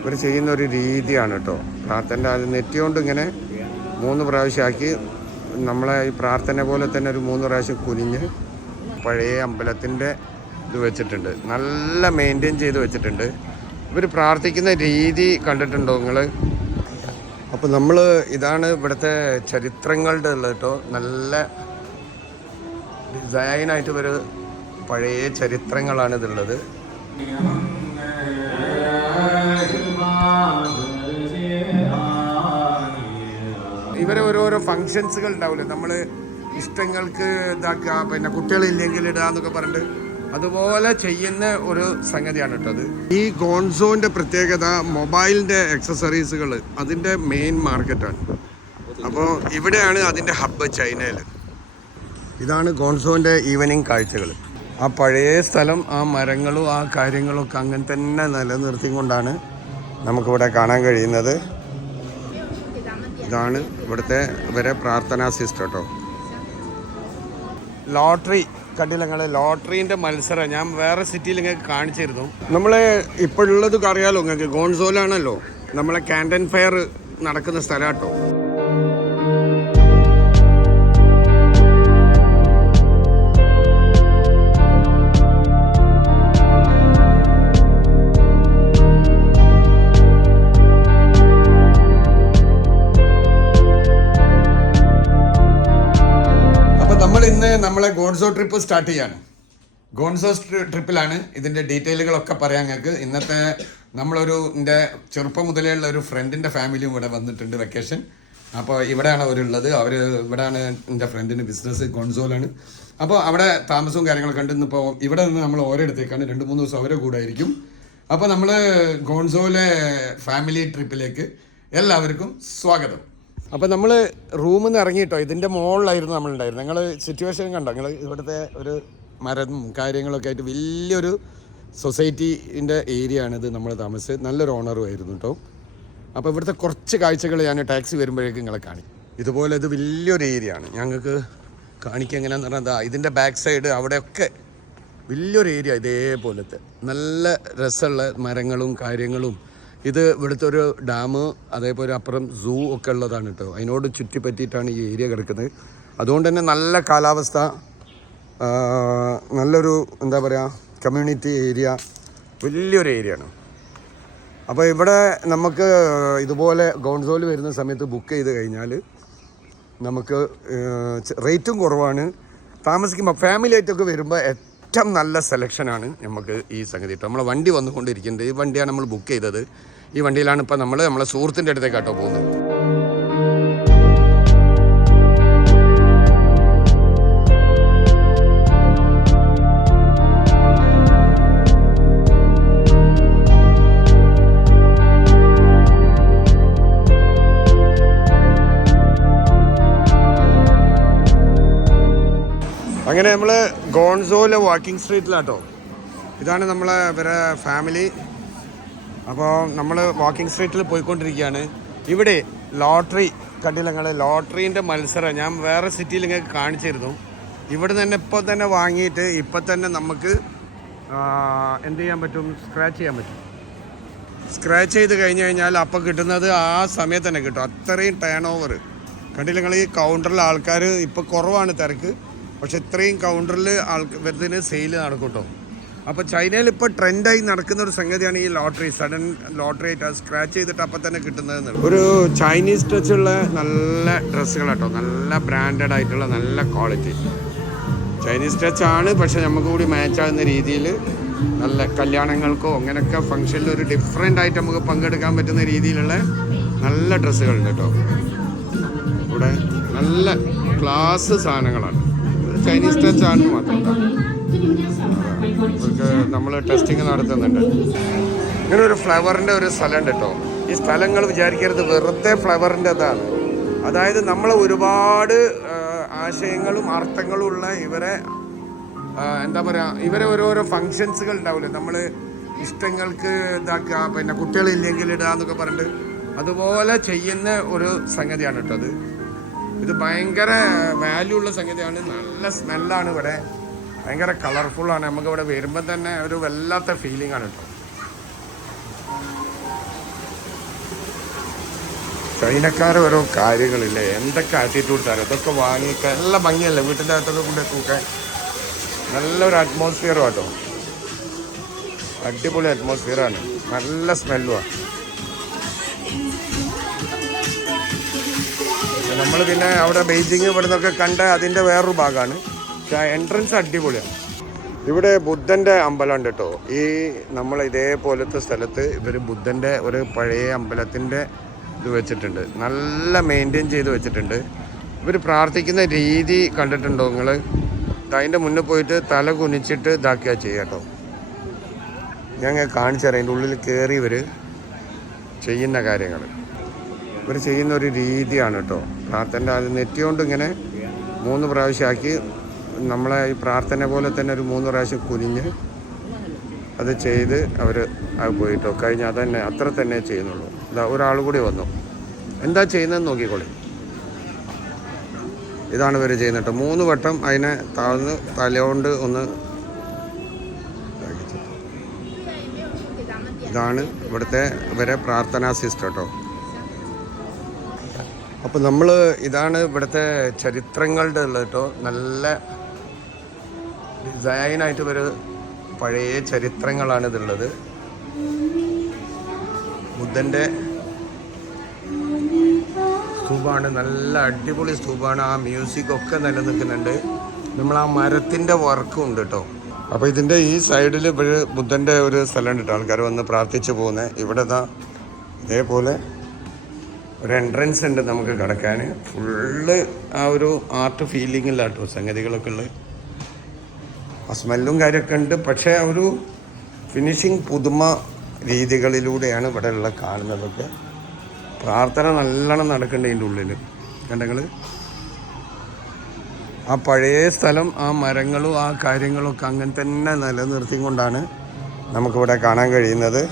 ഇവർ ചെയ്യുന്ന ഒരു രീതിയാണ് കേട്ടോ പ്രാർത്ഥന അത് നെറ്റിയോണ്ട് ഇങ്ങനെ മൂന്ന് പ്രാവശ്യമാക്കി. നമ്മളെ ഈ പ്രാർത്ഥന പോലെ തന്നെ ഒരു മൂന്ന് പ്രാവശ്യം കുനിഞ്ഞ് പഴയ അമ്പലത്തിന്റെ ഇത് വെച്ചിട്ടുണ്ട്. നല്ല മെയിന്റെയിൻ ചെയ്ത് വെച്ചിട്ടുണ്ട്. ഇവർ പ്രാർത്ഥിക്കുന്ന രീതി കണ്ടിട്ടുണ്ടോ നിങ്ങൾ അപ്പോൾ നമ്മൾ ഇതാണ് ഇവിടുത്തെ ചരിത്രങ്ങളുടെ ഉള്ളത് കേട്ടോ നല്ല ഡിസൈനായിട്ട് ഇവർ പഴയ ചരിത്രങ്ങളാണ് ഇതുള്ളത്. ഫങ്ഷൻസുകൾ ഉണ്ടാവില്ല നമ്മൾ ഇഷ്ടങ്ങൾക്ക് ഇതാക്കുക പിന്നെ കുട്ടികളില്ലെങ്കിൽ ഇടുക എന്നൊക്കെ പറഞ്ഞിട്ട് അതുപോലെ ചെയ്യുന്ന ഒരു സംഗതിയാണ് കേട്ടത് ഈ ഗോൺസോന്റെ പ്രത്യേകത മൊബൈലിന്റെ എക്സസറീസുകൾ അതിന്റെ മെയിൻ മാർക്കറ്റാണ് അപ്പോൾ ഇവിടെയാണ് അതിന്റെ ഹബ്ബ് ചൈനയിൽ. ഇതാണ് ഗോൺസോന്റെ ഈവനിങ് കാഴ്ചകൾ ആ പഴയ സ്ഥലം ആ മരങ്ങളും ആ കാര്യങ്ങളും ഒക്കെ അങ്ങനെ തന്നെ നിലനിർത്തിക്കൊണ്ടാണ് നമുക്കിവിടെ കാണാൻ കഴിയുന്നത്. ഇതാണ് ഇവിടുത്തെ ഇവരെ പ്രാർത്ഥനാ സിസ്റ്റം കേട്ടോ ലോട്ടറി കണ്ടില്ല ലോട്ടറീന്റെ മത്സരം ഞാൻ വേറെ സിറ്റിയിൽ നിങ്ങൾക്ക് കാണിച്ചിരുന്നു. നമ്മൾ ഇപ്പോഴുള്ളത് അറിയാലോ നിങ്ങൾക്ക് ഗോൺസോലാണല്ലോ നമ്മളെ ക്യാന്റൻ ഫെയർ നടക്കുന്ന സ്ഥലം കേട്ടോ നമ്മളെ ഗോൺസോ ട്രിപ്പ് സ്റ്റാർട്ട് ചെയ്യാണ്. ഗോൺസോ ട്രിപ്പിലാണ് ഇതിന്റെ ഡീറ്റെയിലുകളൊക്കെ പറയാൻ ഞങ്ങൾക്ക്. ഇന്നത്തെ നമ്മളൊരു എന്റെ ചെറുപ്പം മുതലേ ഉള്ള ഒരു ഫ്രണ്ടിന്റെ ഫാമിലിയും ഇവിടെ വന്നിട്ടുണ്ട് വെക്കേഷൻ. അപ്പോൾ ഇവിടെയാണ് അവരുള്ളത്. അവർ ഇവിടെയാണ് എന്റെ ഫ്രണ്ടിന്റെ ബിസിനസ് ഗോൺസോലാണ് അപ്പോൾ അവിടെ താമസവും കാര്യങ്ങളൊക്കെ ഉണ്ട്. ഇന്നിപ്പോൾ ഇവിടെ നിന്ന് നമ്മൾ ഓരോയിടത്തേക്കാണ് രണ്ട് മൂന്ന് ദിവസം അവരെ കൂടെ ആയിരിക്കും. അപ്പോൾ നമ്മൾ ഗോൺസോയിലെ ഫാമിലി ട്രിപ്പിലേക്ക് എല്ലാവർക്കും സ്വാഗതം. അപ്പോൾ നമ്മൾ റൂമിൽ നിന്ന് ഇറങ്ങിയിട്ടോ? ഇതിന്റെ മുകളിലായിരുന്നു നമ്മളുണ്ടായിരുന്നത്. ഞങ്ങൾ സിറ്റുവേഷൻ കണ്ടോ? നിങ്ങൾ ഇവിടുത്തെ ഒരു മരം കാര്യങ്ങളൊക്കെ ആയിട്ട് വലിയൊരു സൊസൈറ്റീന്റെ ഏരിയ ആണിത് നമ്മൾ താമസിച്ചത്. നല്ലൊരു ഓണറും ആയിരുന്നു കേട്ടോ അപ്പോൾ ഇവിടുത്തെ കുറച്ച് കാഴ്ചകൾ ഞാൻ ടാക്സി വരുമ്പോഴേക്കും നിങ്ങളെ കാണിക്കും. ഇതുപോലെ ഇത് വലിയൊരു ഏരിയ ആണ്. ഞങ്ങൾക്ക് കാണിക്കുക എങ്ങനെയാന്ന് പറഞ്ഞാൽ ഇതിന്റെ ബാക്ക് സൈഡ് അവിടെയൊക്കെ വലിയൊരു ഏരിയ ഇതേപോലത്തെ. നല്ല രസമുള്ള മരങ്ങളും കാര്യങ്ങളും ഇത് ഇവിടുത്തെ ഒരു ഡാം അതേപോലെ അപ്പുറം സൂ ഒക്കെ ഉള്ളതാണ് കേട്ടോ. അതിനോട് ചുറ്റിപ്പറ്റിയിട്ടാണ് ഈ ഏരിയ കിടക്കുന്നത്. അതുകൊണ്ട് തന്നെ നല്ല കാലാവസ്ഥ നല്ലൊരു എന്താ പറയുക കമ്മ്യൂണിറ്റി ഏരിയ വലിയൊരു ഏരിയ ആണ്. അപ്പോൾ ഇവിടെ നമുക്ക് ഇതുപോലെ ഗോൺസോയിൽ വരുന്ന സമയത്ത് ബുക്ക് ചെയ്ത് കഴിഞ്ഞാൽ നമുക്ക് റേറ്റും കുറവാണ്. താമസിക്കുമ്പോൾ ഫാമിലി ആയിട്ടൊക്കെ വരുമ്പോൾ ഏറ്റവും നല്ല സെലക്ഷനാണ് നമുക്ക് ഈ സംഗതി. കേട്ടോ നമ്മളെ വണ്ടി വന്നുകൊണ്ടിരിക്കുന്നത് ഈ വണ്ടിയാണ് നമ്മൾ ബുക്ക് ചെയ്തത്. ഈ വണ്ടിയിലാണ് ഇപ്പോൾ നമ്മൾ നമ്മളെ സുഹൃത്തിന്റെ അടുത്തേക്കാട്ടോ പോകുന്നത്. അങ്ങനെ നമ്മൾ ഗോൺസോല വാക്കിംഗ് സ്ട്രീറ്റിലാട്ടോ ഇതാണ് നമ്മളെ ഇവരെ ഫാമിലി അപ്പോൾ നമ്മൾ വാക്കിംഗ് സ്ട്രീറ്റിൽ പോയിക്കൊണ്ടിരിക്കുകയാണ്. ഇവിടെ ലോട്ടറി കണ്ടില്ല നിങ്ങൾ ലോട്ടറീന്റെ മത്സരം ഞാൻ വേറെ സിറ്റിയിൽ നിങ്ങൾക്ക് കാണിച്ചിരുന്നു. ഇവിടെ തന്നെ ഇപ്പോൾ തന്നെ വാങ്ങിയിട്ട് ഇപ്പം തന്നെ നമുക്ക് എന്ത് ചെയ്യാൻ പറ്റും? സ്ക്രാച്ച് ചെയ്യാൻ പറ്റും. സ്ക്രാച്ച് ചെയ്ത് കഴിഞ്ഞ് കഴിഞ്ഞാൽ അപ്പോൾ കിട്ടുന്നത് ആ സമയത്ത് തന്നെ കിട്ടും. അത്രയും ടേൺ ഓവർ കണ്ടില്ല നിങ്ങൾ ഈ കൗണ്ടറിൽ ആൾക്കാർ ഇപ്പോൾ കുറവാണ് തിരക്ക്. പക്ഷെ ഇത്രയും കൗണ്ടറിൽ ആൾക്ക് വരുന്നതിന് സെയിൽ നടക്കും കേട്ടോ അപ്പോൾ ചൈനയിൽ ഇപ്പോൾ ട്രെൻഡായി നടക്കുന്ന ഒരു സംഗതിയാണ് ഈ ലോട്ടറി സഡൻ ലോട്ടറി ആയിട്ട് സ്ക്രാച്ച് ചെയ്തിട്ട് അപ്പം തന്നെ കിട്ടുന്നത് ഒരു ചൈനീസ് ടച്ചുള്ള നല്ല ഡ്രസ്സുകൾ കേട്ടോ നല്ല ബ്രാൻഡഡ് ആയിട്ടുള്ള നല്ല ക്വാളിറ്റി ചൈനീസ് ടച്ച് ആണ് പക്ഷെ നമുക്ക് കൂടി മാച്ച് ആകുന്ന രീതിയിൽ നല്ല കല്യാണങ്ങൾക്കോ അങ്ങനെയൊക്കെ ഫംഗ്ഷനിൽ ഒരു ഡിഫറെന്റ് ആയിട്ട് നമുക്ക് പങ്കെടുക്കാൻ പറ്റുന്ന രീതിയിലുള്ള നല്ല ഡ്രസ്സുകളുണ്ട് കേട്ടോ. ഇവിടെ നല്ല ക്ലാസ് സാധനങ്ങളാണ്. ചൈനീസ് ടച്ച് ആണെന്ന് മാത്രം. ഇവർക്ക് നമ്മൾ ടെസ്റ്റിംഗ് നടത്തുന്നുണ്ട്. ഇങ്ങനെ ഒരു ഫ്ലവറിന്റെ ഒരു സ്ഥലമുണ്ട് കേട്ടോ. ഈ സ്ഥലങ്ങൾ വിചാരിക്കരുത്. വെറുതെ ഫ്ലവറിന്റെ അതാണ് അതായത് നമ്മൾ ഒരുപാട് ആശയങ്ങളും അർത്ഥങ്ങളും ഉള്ള ഇവരെ എന്താ പറയുക ഇവരെ ഓരോരോ ഫങ്ഷൻസുകൾ ഉണ്ടാവില്ലേ? നമ്മൾ ഇഷ്ടങ്ങൾക്ക് ഇതാക്കുക പിന്നെ കുട്ടികളില്ലെങ്കിൽ ഇടുക എന്നൊക്കെ പറഞ്ഞിട്ട് അതുപോലെ ചെയ്യുന്ന ഒരു സംഗതിയാണ് കേട്ടോ അത്. ഇത് ഭയങ്കര വാല്യൂ ഉള്ള സംഗതിയാണ്. നല്ല സ്മെല്ലാണ് ഇവിടെ. ഭയങ്കര കളർഫുള്ളാണ് നമുക്ക് ഇവിടെ വരുമ്പോൾ തന്നെ ഒരു വല്ലാത്ത ഫീലിംഗ് ആണ് കേട്ടോ ചൈനക്കാർ ഓരോ കാര്യങ്ങളില്ലേ? എന്തൊക്കെ ആറ്റിറ്റ്യൂഡ് തരാം ഇതൊക്കെ വാങ്ങിക്ക നല്ല ഭംഗിയല്ലേ? വീട്ടിന്റെ അകത്തൊക്കെ കൊണ്ട് തൂക്കാൻ നല്ലൊരു അറ്റ്മോസ്ഫിയറും കേട്ടോ അടിപൊളി അറ്റ്മോസ്ഫിയറാണ് നല്ല സ്മെല്ലുമാണ് നമ്മൾ പിന്നെ അവിടെ ബെയ്ജിങ് ഇവിടെ നിന്നൊക്കെ കണ്ട അതിന്റെ വേറൊരു ഭാഗമാണ് എൻട്രൻസ് അടിപൊളിയാണ്. ഇവിടെ ബുദ്ധന്റെ അമ്പലം ഉണ്ട് കേട്ടോ. ഈ നമ്മൾ ഇതേപോലത്തെ സ്ഥലത്ത് ഇവർ ബുദ്ധന്റെ ഒരു പഴയ അമ്പലത്തിന്റെ ഇത് വെച്ചിട്ടുണ്ട്. നല്ല മെയിന്റെയിൻ ചെയ്ത് വെച്ചിട്ടുണ്ട്. ഇവർ പ്രാർത്ഥിക്കുന്ന രീതി കണ്ടിട്ടുണ്ടോ നിങ്ങൾ അതിന്റെ മുന്നിൽ പോയിട്ട് തല കുനിച്ചിട്ട് ഇതാക്കുക ചെയ്യുക കേട്ടോ. ഞങ്ങൾ കാണിച്ചു തരാം. അതിന്റെ ഉള്ളിൽ കയറി ഇവർ ചെയ്യുന്ന കാര്യങ്ങൾ ഇവർ ചെയ്യുന്ന ഒരു രീതിയാണ് കേട്ടോ. പ്രാർത്ഥന അത് നെറ്റിയോണ്ട് ഇങ്ങനെ മൂന്ന് പ്രാവശ്യമാക്കി. നമ്മളെ ഈ പ്രാർത്ഥന പോലെ തന്നെ ഒരു മൂന്ന് പ്രാവശ്യം കുനിഞ്ഞ് അത് ചെയ്ത് അവർ പോയിട്ടോ കഴിഞ്ഞ് തന്നെ അത്ര തന്നെ ചെയ്യുന്നുള്ളൂ. ഇതാ ഒരാൾ കൂടി വന്നു. എന്താ ചെയ്യുന്നതെന്ന് നോക്കിക്കോളി. ഇതാണ് ഇവർ ചെയ്യുന്നത് മൂന്ന് വട്ടം അതിനെ താഴ്ന്ന് തലയോണ്ട് ഒന്ന് ഇതാണ് ഇവിടുത്തെ ഇവരെ പ്രാർത്ഥനാ സിസ്റ്റം കേട്ടോ. അപ്പോൾ നമ്മൾ ഇതാണ് ഇവിടുത്തെ ചരിത്രങ്ങളുടെ ഉള്ളത് കേട്ടോ. നല്ല ഡിസൈനായിട്ട് ഒരു പഴയ ചരിത്രങ്ങളാണ് ഇതുള്ളത്. ബുദ്ധന്റെ സ്തൂപാണ് നല്ല അടിപൊളി സ്തൂപാണ്. ആ മ്യൂസിക് ഒക്കെ നിലനിൽക്കുന്നുണ്ട്. നമ്മൾ ആ മരത്തിന്റെ വർക്കും ഉണ്ട് കേട്ടോ. അപ്പോൾ ഇതിന്റെ ഈ സൈഡിൽ ബുദ്ധന്റെ ഒരു സ്ഥലമുണ്ട് കേട്ടോ. ആൾക്കാർ വന്ന് പ്രാർത്ഥിച്ചു പോകുന്നത് ഇവിടെ ഇതാ ഇതേപോലെ ഒരു എൻട്രൻസ് ഉണ്ട് നമുക്ക് കിടക്കാൻ ഫുള്ള് ആ ഒരു ആർട്ട് ഫീലിങ്ങിലാട്ടോ സംഗതികളൊക്കെ ഉള്ളത് ആ സ്മെല്ലും കാര്യമൊക്കെ ഉണ്ട്. പക്ഷേ ആ ഒരു ഫിനിഷിങ് പുതുമ രീതികളിലൂടെയാണ് ഇവിടെ ഉള്ള കാണുന്നതൊക്കെ. പ്രാർത്ഥന നല്ലോണം നടക്കുന്നുണ്ട് ഇതിന്റെ ഉള്ളിൽ കണ്ടങ്ങൾ ആ പഴയ സ്ഥലം ആ മരങ്ങളും ആ കാര്യങ്ങളൊക്കെ അങ്ങനെ തന്നെ നിലനിർത്തിക്കൊണ്ടാണ് നമുക്കിവിടെ കാണാൻ കഴിയുന്നത്.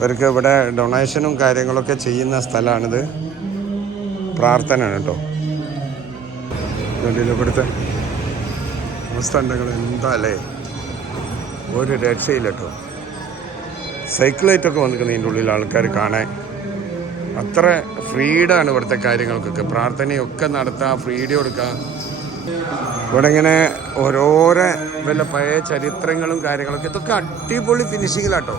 ഇവർക്ക് ഇവിടെ ഡൊണേഷനും കാര്യങ്ങളൊക്കെ ചെയ്യുന്ന സ്ഥലമാണിത്. പ്രാർത്ഥനയാണ് കേട്ടോ. ഇവിടുത്തെ അവസ്ഥ ഉണ്ടെങ്കിൽ എന്താ അല്ലേ ഒരു രക്ഷയില്ല കേട്ടോ. സൈക്കിളായിട്ടൊക്കെ വന്നിരിക്കുന്നത് ഇതിന്റെ ഉള്ളിൽ ആൾക്കാർ കാണാൻ. അത്ര ഫ്രീഡാണ് ഇവിടുത്തെ കാര്യങ്ങൾക്കൊക്കെ. പ്രാർത്ഥനയൊക്കെ നടത്താം ഫ്രീഡം കൊടുക്കാം. ഇവിടെ ഇങ്ങനെ ഓരോരോ വല്ല പഴയ ചരിത്രങ്ങളും കാര്യങ്ങളൊക്കെ ഇതൊക്കെ അടിപൊളി ഫിനിഷിങ്ങിലാട്ടോ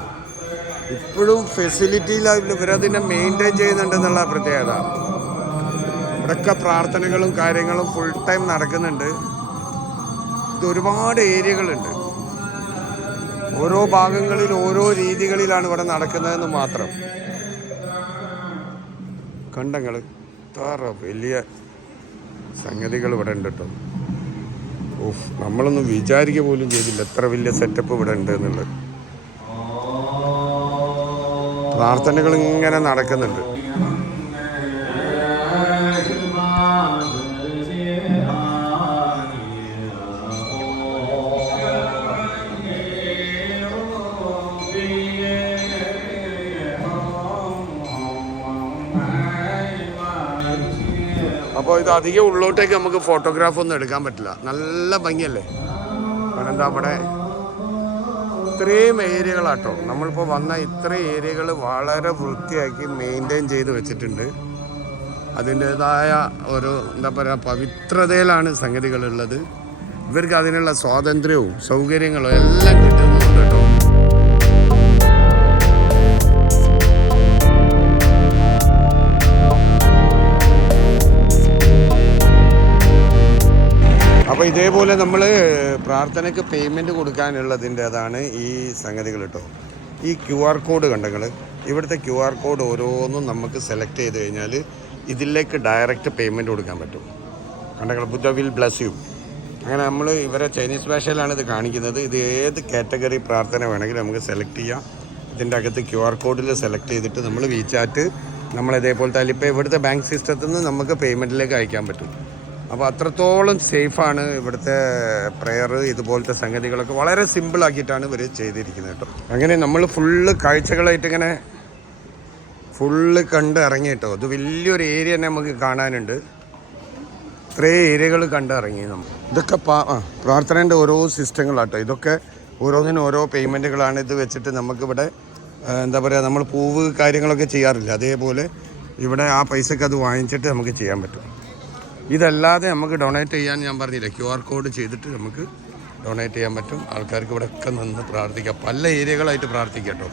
ഇപ്പോഴും ഫെസിലിറ്റിയിലായിട്ട് ഇവരതിനെ മെയിന്റെയിൻ ചെയ്യുന്നുണ്ടെന്നുള്ള പ്രത്യേകത. ഇവിടെയൊക്കെ പ്രാർത്ഥനകളും കാര്യങ്ങളും ഫുൾ ടൈം നടക്കുന്നുണ്ട്. ഇത് ഒരുപാട് ഏരിയകളുണ്ട്. ഓരോ ഭാഗങ്ങളിൽ ഓരോ രീതികളിലാണ് ഇവിടെ നടക്കുന്നതെന്ന് മാത്രം. കണ്ടങ്ങൾ ഇത്ര വലിയ സംഗതികൾ ഇവിടെ ഉണ്ട് കേട്ടോ ഓഫ് നമ്മളൊന്നും വിചാരിക്കുക പോലും ചെയ്തില്ല. എത്ര വലിയ സെറ്റപ്പ് ഇവിടെ ഉണ്ട് എന്നുള്ളത്. പ്രാർത്ഥനകൾ ഇങ്ങനെ നടക്കുന്നുണ്ട്. അപ്പോൾ ഇത് അധികം ഉള്ളോട്ടേക്ക് നമുക്ക് ഫോട്ടോഗ്രാഫ് ഒന്നും എടുക്കാൻ പറ്റില്ല. നല്ല ഭംഗിയല്ലേ? കാരണം എന്താ അവിടെ ഇത്രയും ഏരിയകളാട്ടോ. നമ്മളിപ്പോൾ വന്ന ഇത്രയും ഏരിയകൾ വളരെ വൃത്തിയാക്കി മെയിന്റെയിൻ ചെയ്ത് വെച്ചിട്ടുണ്ട്. അതിന്റേതായ ഒരു എന്താ പറയുക പവിത്രതയിലാണ് സംഗതികളുള്ളത്. ഇവർക്ക് അതിനുള്ള സ്വാതന്ത്ര്യവും സൗകര്യങ്ങളും എല്ലാം അപ്പോൾ ഇതേപോലെ നമ്മൾ പ്രാർത്ഥനയ്ക്ക് പേയ്മെന്റ് കൊടുക്കാനുള്ളതിന്റെതാണ് ഈ സംഗതികൾ കേട്ടോ ഈ ക്യു ആർ കോഡ് കണ്ടങ്ങൾ ഇവിടുത്തെ ക്യു ആർ കോഡ് ഓരോന്നും നമുക്ക് സെലക്ട് ചെയ്ത് കഴിഞ്ഞാൽ ഇതിലേക്ക് ഡയറക്റ്റ് പേയ്മെന്റ് കൊടുക്കാൻ പറ്റും. കണ്ടങ്ങൾ ബുദ്ധ വിൽ ബ്ലസ് യു അങ്ങനെ നമ്മൾ ഇവരെ ചൈനീസ് ഭാഷയിലാണ് ഇത് കാണിക്കുന്നത്. ഇത് ഏത് കാറ്റഗറി പ്രാർത്ഥന വേണമെങ്കിലും നമുക്ക് സെലക്ട് ചെയ്യാം. ഇതിന്റെ അകത്ത് ക്യു ആർ കോഡിൽ സെലക്ട് ചെയ്തിട്ട് നമ്മൾ വീചാറ്റ് നമ്മൾ ഇതേപോലത്തെ ഇവിടുത്തെ ബാങ്ക് സിസ്റ്റത്തിൽ നിന്ന് നമുക്ക് പേയ്മെന്റിലേക്ക് അയക്കാൻ പറ്റും. അപ്പോൾ അത്രത്തോളം സേഫാണ് ഇവിടുത്തെ പ്രെയർ ഇതുപോലത്തെ സംഗതികളൊക്കെ വളരെ സിമ്പിളാക്കിയിട്ടാണ് ഇവർ ചെയ്തിരിക്കുന്നത് കേട്ടോ. അങ്ങനെ നമ്മൾ ഫുള്ള് കാഴ്ചകളായിട്ട് ഇങ്ങനെ ഫുള്ള് കണ്ട് ഇറങ്ങി കേട്ടോ. ഇത് വലിയൊരു ഏരിയ തന്നെ നമുക്ക് കാണാനുണ്ട്. ഇത്രയും ഏരിയകൾ കണ്ട് ഇറങ്ങി നമ്മൾ ഇതൊക്കെ പാ പ്രാർത്ഥനേന്റെ ഓരോ സിസ്റ്റങ്ങളാട്ടോ. ഇതൊക്കെ ഓരോന്നിനും ഓരോ പേയ്മെന്റുകളാണ് ഇത് വെച്ചിട്ട് നമുക്കിവിടെ എന്താ പറയുക നമ്മൾ പൂവ് കാര്യങ്ങളൊക്കെ ചെയ്യാറില്ല. അതേപോലെ ഇവിടെ ആ പൈസക്ക് അത് വാങ്ങിച്ചിട്ട് നമുക്ക് ചെയ്യാൻ പറ്റും. ഇതല്ലാതെ നമുക്ക് ഡൊണേറ്റ് ചെയ്യാൻ ഞാൻ പറഞ്ഞില്ല? ക്യു ആർ കോഡ് ചെയ്തിട്ട് നമുക്ക് ഡൊണേറ്റ് ചെയ്യാൻ പറ്റും. ആൾക്കാർക്ക് ഇവിടെ ഒക്കെ നിന്ന് പ്രാർത്ഥിക്കാം. പല ഏരിയകളായിട്ട് പ്രാർത്ഥിക്കാം കേട്ടോ.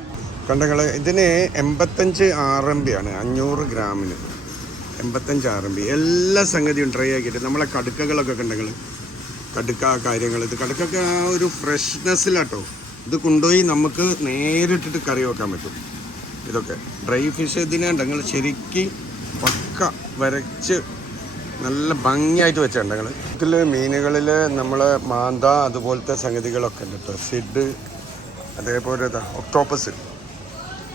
കണ്ടങ്ങൾ ഇതിന് എൺപത്തഞ്ച് ആർ എം ബി ആണ്. അഞ്ഞൂറ് ഗ്രാമിന്. എൺപത്തഞ്ച് ആർ എം ബി എല്ലാ സംഗതിയും ട്രൈ ആക്കിയിട്ട് നമ്മളെ കടുക്കകളൊക്കെ കണ്ടെങ്കിൽ കടുക്ക കാര്യങ്ങൾ ഇത് കടുക്കൊക്കെ ആ ഒരു ഫ്രഷ്നെസ്സിലാട്ടോ ഇത് കൊണ്ടുപോയി നമുക്ക് നേരിട്ടിട്ട് കറി വെക്കാൻ പറ്റും. ഇതൊക്കെ. ഡ്രൈ ഫിഷ് ഇതിനെ നിങ്ങൾ ശരിക്കും പക്ക വരച്ച് നല്ല ഭംഗിയായിട്ട് വെച്ചിട്ടുണ്ട് ഞങ്ങൾ ഇതിൽ മീനുകളിൽ നമ്മൾ മാന്ത അതുപോലത്തെ സംഗതികളൊക്കെ ഉണ്ട് കേട്ടോ സിഡ് അതേപോലെ ഇതാ ഒക്ടോപ്പസ്.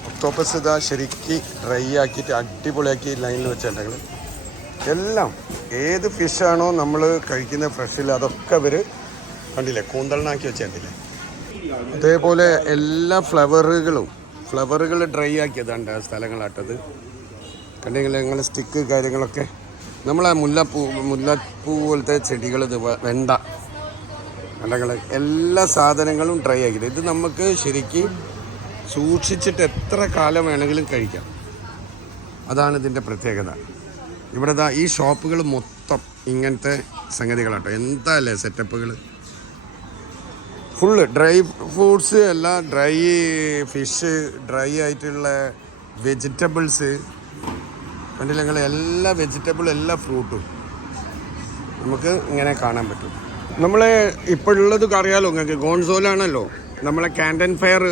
ഒക്ടോപ്പസ് ഇതാ ശരിക്ക് ഡ്രൈ ആക്കിയിട്ട് അടിപൊളിയാക്കി ലൈനിൽ വെച്ചിട്ടുണ്ടെങ്കിൽ എല്ലാം ഏത് ഫിഷാണോ നമ്മൾ കഴിക്കുന്ന ഫ്രഷിൽ അതൊക്കെ അവർ കണ്ടില്ലേ? കൂന്തളിനാക്കി വെച്ചിട്ടില്ലേ അതേപോലെ എല്ലാ ഫ്ലവറുകളും ഫ്ലവറുകൾ ഡ്രൈ ആക്കിയതാണ്ട് സ്ഥലങ്ങളാട്ടത്. കണ്ടെങ്കിൽ ഞങ്ങൾ സ്റ്റിക്ക് കാര്യങ്ങളൊക്കെ? നമ്മളെ മുല്ലപ്പൂ മുല്ലപ്പൂ പോലത്തെ ചെടികൾ ഇത് വെണ്ട അല്ലെങ്കിൽ എല്ലാ സാധനങ്ങളും ട്രൈ ആക്കിയിട്ട് ഇത് നമുക്ക് ശരിക്കും സൂക്ഷിച്ചിട്ട് എത്ര കാലം വേണമെങ്കിലും കഴിക്കാം. അതാണ് ഇതിന്റെ പ്രത്യേകത. ഇവിടെ ദാ ഈ ഷോപ്പുകൾ മൊത്തം ഇങ്ങനത്തെ സംഗതികളാട്ടോ. എന്താ അല്ലേ സെറ്റപ്പുകൾ ഫുള്ള് ഡ്രൈ ഫ്രൂട്ട്സ് എല്ലാം ഡ്രൈ ഫിഷ് ഡ്രൈ ആയിട്ടുള്ള വെജിറ്റബിൾസ് കണ്ടില്ല നിങ്ങൾ എല്ലാ വെജിറ്റബിളും എല്ലാ ഫ്രൂട്ടും നമുക്ക് ഇങ്ങനെ കാണാൻ പറ്റും. നമ്മൾ ഇപ്പോഴുള്ളത് അറിയാലോ നിങ്ങൾക്ക് ഗോൺസോലാണല്ലോ. നമ്മളെ ക്യാന്റൻ ഫെയർ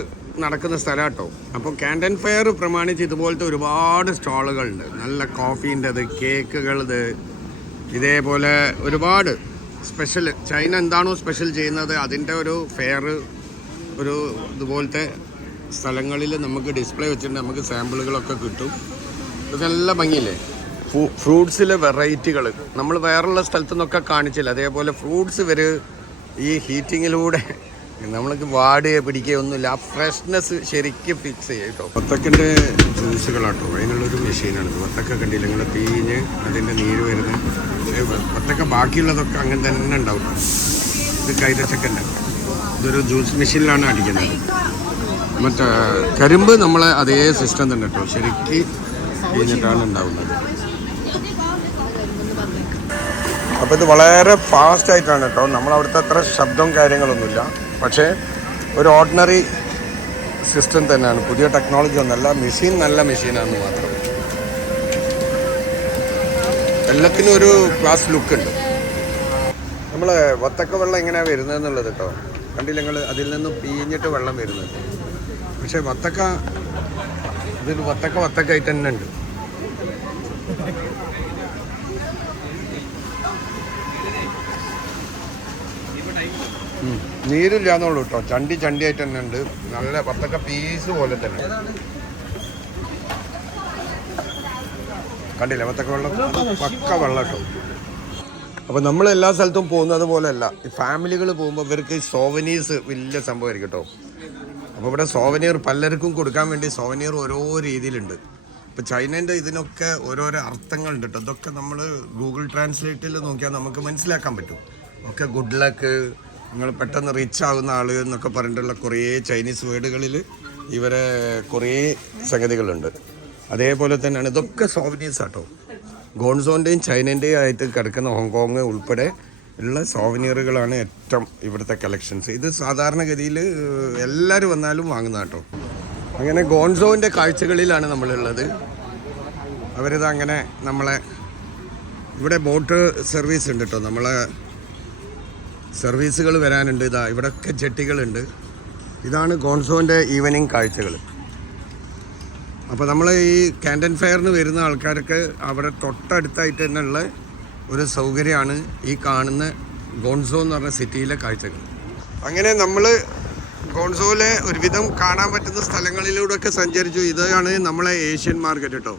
നടക്കുന്ന സ്ഥലം കേട്ടോ അപ്പോൾ ക്യാന്റൻ ഫെയർ പ്രമാണിച്ച് ഇതുപോലത്തെ ഒരുപാട് സ്റ്റാളുകളുണ്ട്. നല്ല കോഫീന്റെത് കേക്കുകളത് ഇതേപോലെ ഒരുപാട് സ്പെഷ്യൽ ചൈന എന്താണോ സ്പെഷ്യൽ ചെയ്യുന്നത് അതിന്റെ ഒരു ഫെയർ ഒരു ഇതുപോലത്തെ സ്ഥലങ്ങളിൽ നമുക്ക് ഡിസ്പ്ലേ വെച്ചിട്ടുണ്ട്. നമുക്ക് സാമ്പിളുകളൊക്കെ കിട്ടും. ഇതൊക്കെ നല്ല ഭംഗിയില്ലേ ഫ്രൂട്ട്സിലെ വെറൈറ്റികൾ നമ്മൾ വേറുള്ള സ്ഥലത്തു നിന്നൊക്കെ കാണിച്ചില്ല. അതേപോലെ ഫ്രൂട്ട്സ് ഇവർ ഈ ഹീറ്റിങ്ങിലൂടെ നമ്മൾക്ക് വാടുക പിടിക്കുക ഒന്നുമില്ല ആ ഫ്രഷ്നെസ് ശരിക്കും ഫിക്സ് ചെയ്യും കേട്ടോ. വത്തക്കന്റെ ജ്യൂസുകളാട്ടോ. അതിനുള്ളൊരു മെഷീനാണ് വത്തക്ക കണ്ടില്ല? നിങ്ങൾ പീഞ്ഞ് അതിന്റെ നീര് വരുന്നത് വത്തക്ക ബാക്കിയുള്ളതൊക്കെ അങ്ങനെ തന്നെ ഉണ്ടാവും. ഇത് കൈതച്ചക്കന്റെ. ഇതൊരു ജ്യൂസ് മെഷീനിലാണ് അടിക്കുന്നത്. മറ്റേ കരിമ്പ് നമ്മളെ അതേ സിസ്റ്റം തന്നെ കേട്ടോ. ശരിക്ക് കഴിഞ്ഞിട്ടാണ് അപ്പോൾ ഇത് വളരെ ഫാസ്റ്റ് ആയിട്ടാണ് കേട്ടോ. നമ്മൾ അവിടുത്തെ അത്ര ശബ്ദവും കാര്യങ്ങളൊന്നുമില്ല. പക്ഷേ ഒരു ഓർഡിനറി സിസ്റ്റം തന്നെയാണ്. പുതിയ ടെക്നോളജി ഒന്നല്ല മെഷീൻ നല്ല മെഷീനാണെന്ന് മാത്രം. എല്ലാത്തിനും ഒരു ക്ലാസ് ലുക്ക് ഉണ്ട്. നമ്മൾ വത്തക്ക വെള്ളം എങ്ങനെയാണ് വരുന്നത് എന്നുള്ളത് കേട്ടോ. കണ്ടില്ല നിങ്ങൾ അതിൽ നിന്ന് പീഞ്ഞിട്ട് വെള്ളം വരുന്നത്. പക്ഷേ വത്തക്ക ഇതൊരു വത്തക്ക വത്തക്കായിട്ട് തന്നെ ഉണ്ട്. നീരില്ല നീരില്ലാന്നുള്ളൂ കേട്ടോ ചണ്ടി ചണ്ടിയായിട്ട് തന്നെ ഉണ്ട്. നല്ല വത്തക്ക പീസ് പോലെ തന്നെ കണ്ടില്ല? വത്തക്ക വെള്ളം? പക്ക വെള്ളം കേട്ടോ അപ്പോൾ നമ്മൾ എല്ലാ സ്ഥലത്തും പോകുന്നത് പോലെയല്ല ഈ ഫാമിലികൾ പോകുമ്പോൾ ഇവർക്ക് സോവനീസ് വലിയ സംഭവമായിരിക്കും കേട്ടോ അപ്പോൾ ഇവിടെ സോവനീർ പലർക്കും കൊടുക്കാൻ വേണ്ടി സോവനീർ ഓരോ രീതിയിലുണ്ട്. ഇപ്പോൾ ചൈനേന്റെ ഇതിനൊക്കെ ഓരോരോ അർത്ഥങ്ങളുണ്ട് കേട്ടോ ഇതൊക്കെ നമ്മൾ ഗൂഗിൾ ട്രാൻസ്ലേറ്റിൽ നോക്കിയാൽ നമുക്ക് മനസ്സിലാക്കാൻ പറ്റും. ഒക്കെ ഗുഡ് ലക്ക് നിങ്ങൾ പെട്ടെന്ന് റീച്ച് ആകുന്ന ആൾ എന്നൊക്കെ പറഞ്ഞിട്ടുള്ള കുറേ ചൈനീസ് വേർഡുകളിൽ ഇവരെ കുറേ സംഗതികളുണ്ട്. അതേപോലെ തന്നെയാണ് ഇതൊക്കെ സോവനീസ് ആട്ടോ ഗോൺസോന്റെയും ചൈനേന്റെയും ആയിട്ട് കിടക്കുന്ന ഹോങ്കോങ് ഉൾപ്പെടെ ഉള്ള സോവനീറുകളാണ് ഏറ്റവും ഇവിടുത്തെ കളക്ഷൻസ് ഇത് സാധാരണഗതിയിൽ എല്ലാവരും വന്നാലും വാങ്ങുന്ന കേട്ടോ അങ്ങനെ ഗോൺസോവിന്റെ കാഴ്ചകളിലാണ് നമ്മളുള്ളത്. അവരിത് അങ്ങനെ നമ്മളെ ഇവിടെ ബോട്ട് സർവീസ് ഉണ്ട് കേട്ടോ നമ്മളെ സർവീസുകൾ വരാനുണ്ട്. ഇതാ ഇവിടെയൊക്കെ ജെട്ടികളുണ്ട്. ഇതാണ് ഗോൺസോന്റെ ഈവനിങ് കാഴ്ചകൾ. അപ്പോൾ നമ്മൾ ഈ ക്യാന്റൻ ഫെയറിന് വരുന്ന ആൾക്കാർക്ക് അവിടെ തൊട്ടടുത്തായിട്ട് തന്നെയുള്ള ഒരു സൗകര്യമാണ് ഈ കാണുന്ന ഗോൺസോ എന്ന് പറഞ്ഞ സിറ്റിയിലെ കാഴ്ചകൾ. അങ്ങനെ നമ്മൾ ഗോൺസോയിലെ ഒരുവിധം കാണാൻ പറ്റുന്ന സ്ഥലങ്ങളിലൂടെയൊക്കെ സഞ്ചരിച്ചു. ഇതാണ് നമ്മളെ ഏഷ്യൻ മാർക്കറ്റ് കേട്ടോ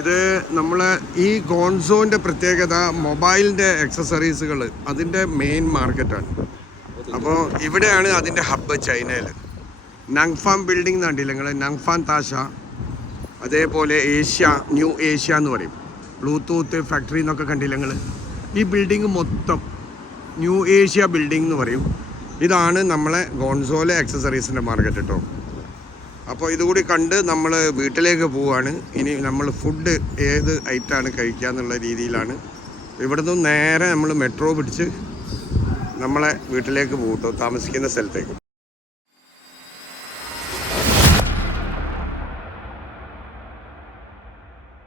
ഇത് നമ്മൾ ഈ ഗോൺസോന്റെ പ്രത്യേകത മൊബൈലിന്റെ എക്സസറീസുകൾ അതിന്റെ മെയിൻ മാർക്കറ്റാണ് അപ്പോൾ ഇവിടെയാണ് അതിന്റെ ഹബ്ബ് ചൈനയിൽ നങ്ഫാം ബിൽഡിംഗ് എന്നാണ്ടില്ല നിങ്ങൾ നങ്ഫാൻ താഷ അതേപോലെ ഏഷ്യ ന്യൂ ഏഷ്യ എന്ന് പറയും. ബ്ലൂടൂത്ത് ഫാക്ടറി എന്നൊക്കെ കണ്ടില്ല നിങ്ങൾ ഈ ബിൽഡിംഗ് മൊത്തം ന്യൂ ഏഷ്യ ബിൽഡിംഗ് എന്ന് പറയും. ഇതാണ് നമ്മളെ ഗോൺസോലെ ആക്സസറീസിന്റെ മാർക്കറ്റ് കേട്ടോ അപ്പോൾ ഇതുകൂടി കണ്ട് നമ്മൾ വീട്ടിലേക്ക് പോവുകയാണ് ഇനി നമ്മൾ ഫുഡ് ഏത് ഐറ്റാണ് കഴിക്കുക എന്നുള്ള രീതിയിലാണ്. ഇവിടെ നിന്നും നേരെ നമ്മൾ മെട്രോ പിടിച്ച് നമ്മളെ വീട്ടിലേക്ക് പോകും കേട്ടോ താമസിക്കുന്ന സ്ഥലത്തേക്ക്.